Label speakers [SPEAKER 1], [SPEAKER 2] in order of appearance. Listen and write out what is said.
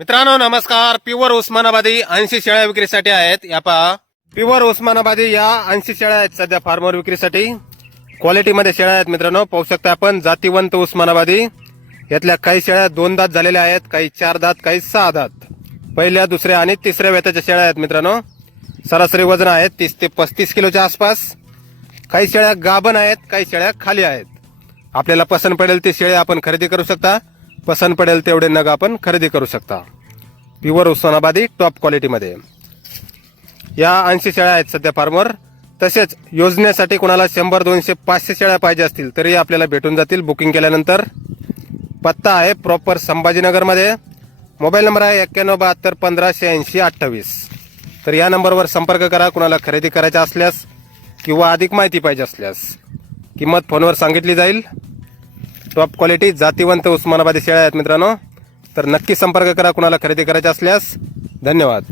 [SPEAKER 1] मित्रांनो नमस्कार. प्युअर उस्मानाबादी ऐंशी शेळ्या विक्रीसाठी आहेत. या पहा. प्युअर उस्मानाबादी या ऐंशी शेळ्या आहेत सध्या फार्मर विक्रीसाठी. क्वालिटीमध्ये शेळ्या आहेत मित्रांनो. पाहू शकता आपण जातीवंत उस्मानाबादी. यातल्या काही शेळ्या दोन दात झालेल्या आहेत काही चार दात काही सहा दात. पहिल्या दुसऱ्या आणि तिसऱ्या वेताच्या शेळ्या आहेत मित्रांनो. सरासरी वजन आहेत तीस ते पस्तीस किलोच्या आसपास. काही शेळ्या गाभण आहेत काही शेळ्या खाली आहेत. आपल्याला पसंत पडेल ती शेळी आपण खरेदी करू शकता. पसंत पडेल तेवढे नग आपण खरेदी करू शकता. प्युअर उस्मानाबादी टॉप क्वालिटीमध्ये या ऐंशी शेळ्या आहेत सध्या फार्मर तसेच योजनेसाठी कोणाला शंभर दोनशे पाचशे शेळ्या पाहिजे असतील तरी आपल्याला भेटून जातील बुकिंग केल्यानंतर. पत्ता आहे प्रॉपर संभाजीनगरमध्ये. मोबाईल नंबर आहे एक्क्याण्णव बहात्तर पंधराशे ऐंशी अठ्ठावीस. तर या नंबरवर संपर्क करा कुणाला खरेदी करायचा असल्यास किंवा अधिक माहिती पाहिजे असल्यास. किंमत फोनवर सांगितली जाईल. टॉप क्वालिटी जातीवंत उस्मानाबादी शेळ्या आहेत मित्रांनो. तर नक्की संपर्क करा कुणाला खरेदी करायचे असल्यास. धन्यवाद.